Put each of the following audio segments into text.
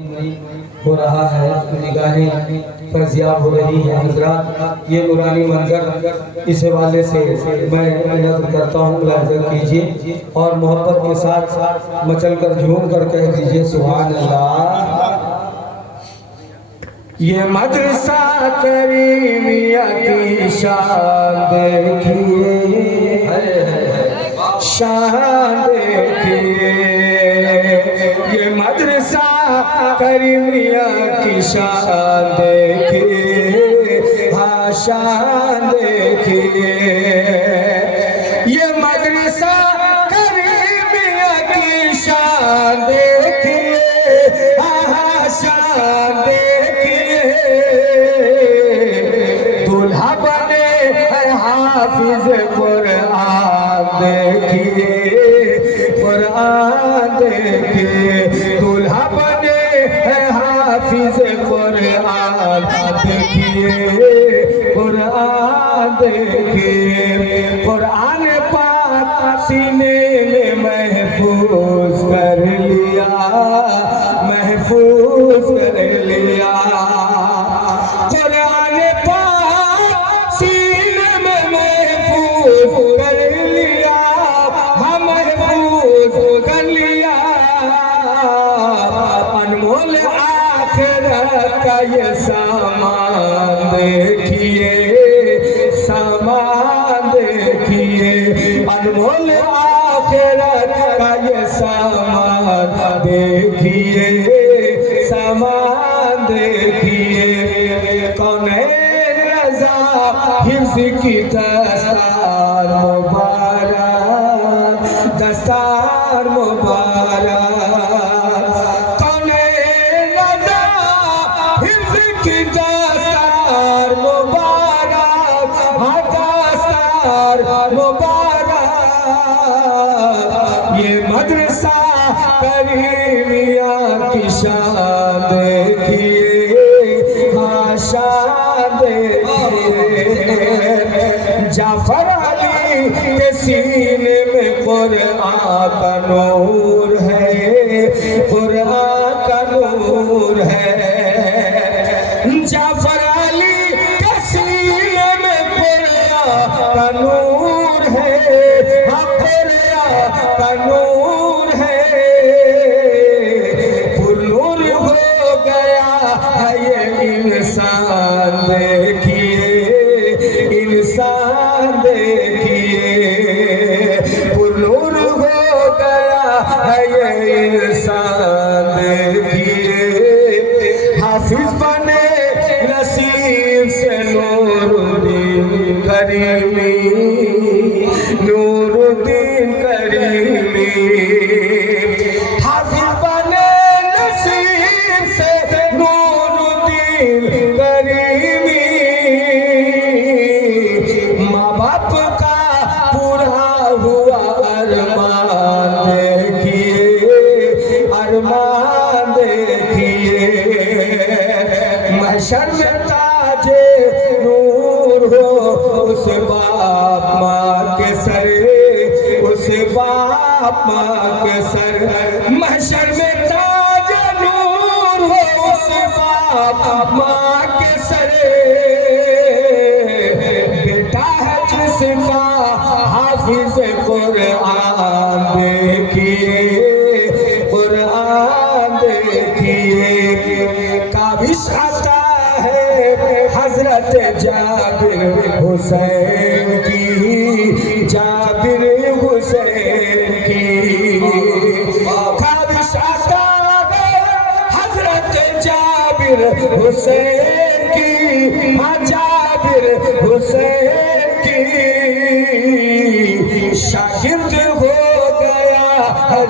हो रहा है, निगाहें फर्जियाब हो रही है। हजरात, ये नूरानी मंजर इस हवाले से मैं नज़र करता हूँ, मुलाहिज़ा कीजिए और मोहब्बत के साथ मचल कर झूम कर कह दीजिए सुभान अल्लाह। ये मदरसा करीमिया की शान देखिए, शान देखिए। ये मदरसा करीमिया की शान देखिए, हाँ शान देखिए। ये मदरसा करीमिया की शान देखिए, हाँ शान देखिए। दूल्हा बने हाफिज कुरान देखिए, कुरान देखिए। दूल्हा बने हाफिज कुरान देखिए, कुरान देखिए। कुरान पाक सीने में महफूज कर लिया, महफूज कर लिया। कुरान पाक सीने में महफूज कर लिया, हम महफूज कर लिया। अनमोल आखिरत का ये सामान देखिए, सामान देखिए। अनमोल आखिरत का ये सामान देखिए, सामान देखिए। कौनैन रज़ा हिफ्ज़ की दस्तार मुबारक, दस्तार मुबारक। कौनैन रज़ा हिफ्ज़ की दस्तार मुबारक, हाँ दस्तार मुबारक। ये मदरसा करीमिया की शान देखिए, हाँ शान देखिए। जाफर अली के सीने में कुरान का नूर है, कुरान का नूर है। जाफर अली के सीने में कुरान का नूर है, हाँ कुरान का नूर है। पुरनूर हो गया है ये इंसान देखिए, इंसान देखिए। पुरनूर हो गया है ये इंसान देखिए। हाफिज बने नसीब से नूरुद्दीन करीमी, नूरुद्दीन करीमी। हाफिज बने नसीब से नूरुद्दीन करीमी। माँ बाप का पूरा हुआ अरमान देखिए, अरमान देखिए। महशर में ताजे नूर हो उस बाप माँ के सर, उस बाप माँ के सर। महशर में ताजे नूर हो उस बाप माँ के सर। बेटा है जिसका हाफिज कुरान देखिए, कुरान देखिए। काबिश आता है हजरत जाबिर हुसैन की, जाबिर हुसैन की। काबिश आता है हजरत जाबिर हुसैन की, हाँ जाबिर हुसैन की। शागिर्द हो गया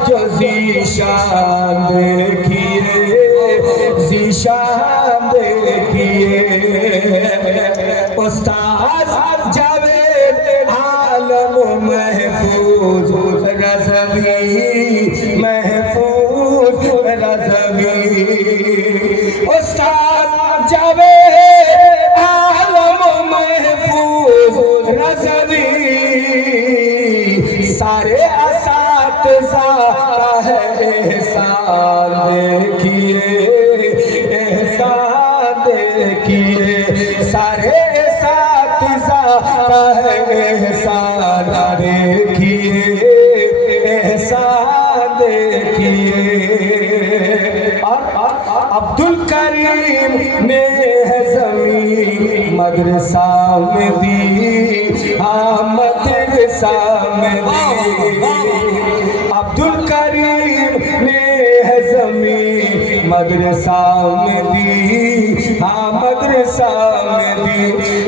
जो ज़ीशान देखिए, ज़ीशान देखिए। उस्ताद जावेद आलम महफूज रज़वी, महफूज रज़वी। उस्ताद जावेद आलम महफूज रज़वी। सारे असातिज़ा का है एहसान देखिए, अब्दुल करीम ने है ज़मीन मदरसा में दी, हाँ मदरसा में दी। अब्दुल करीम ने है ज़मीन मदरसा में दी, हाँ मदरसा में दी।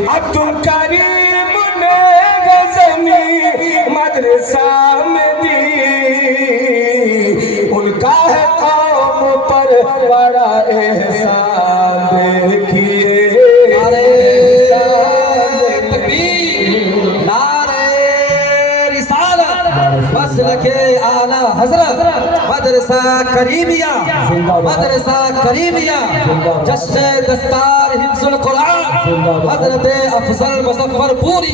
अब्दुल करीम ने है ज़मीन मदरसा में दी। उनका है कौम पर बड़ा एहसान देखिए। मसलके आला हज़रत मदरसा करीमिया, मदरसा करीमिया, जश्न दस्तार हिफ्ज़ुल कुरान हज़रत अफजल मुज़फ्फर पूरी,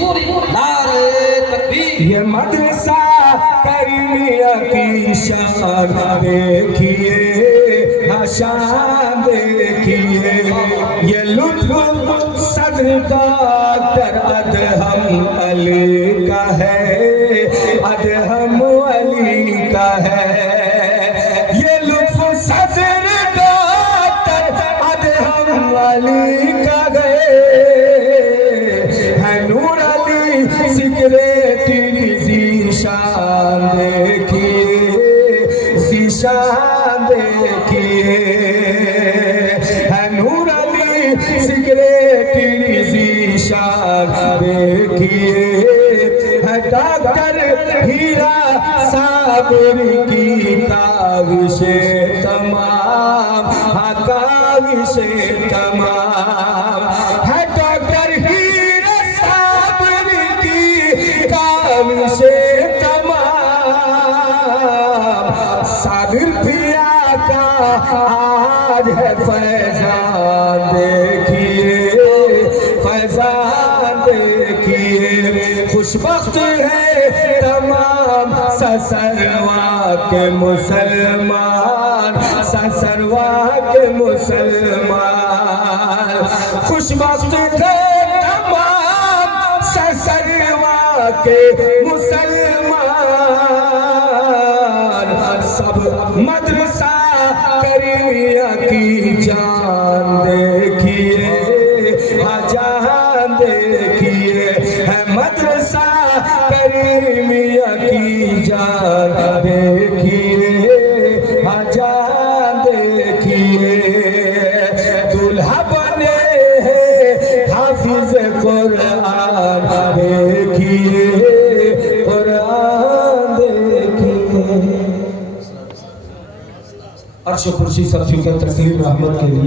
नारे तकबीर। ये मदरसा करीमिया की शान देखिए, हाँ शान देखिए। ये लुत्फ़ सदर डॉक्टर अदहम अली का है, अदहम अली का है। ये लुत्फ़ सदर डॉक्टर अदहम अली का है। नूर अली सिकरेटरी ज़ीशान देखिए, ज़ीशान देखिए। है नूर अली सिकरेटरी ज़ीशान देखिए। है डॉक्टर हीरा साबरी की काविशे तमाम, हाँ काविशे तमाम। है डॉक्टर हीरा साबरी की काविशे तमाम। साबिर पिया का आज है फैजान देखिए, फैजान देखिए। खुशबख्त है तमाम ससरवा के मुसलमान, ससरवा के मुसलमान। खुशबख्त है तमाम ससरवा के मुसलमान। सब मदरसा करीमिया की जान देखिए, हाँ जान देखिए। है मदरसा करीमिया की जान देखिए, हाँ जान देखिए। दूल्हा बने हैं हाफिज कुरान देखिए, कुरान देखिए। अर्श कुर्सी सब झुके तस्लीम रहमत के लिए।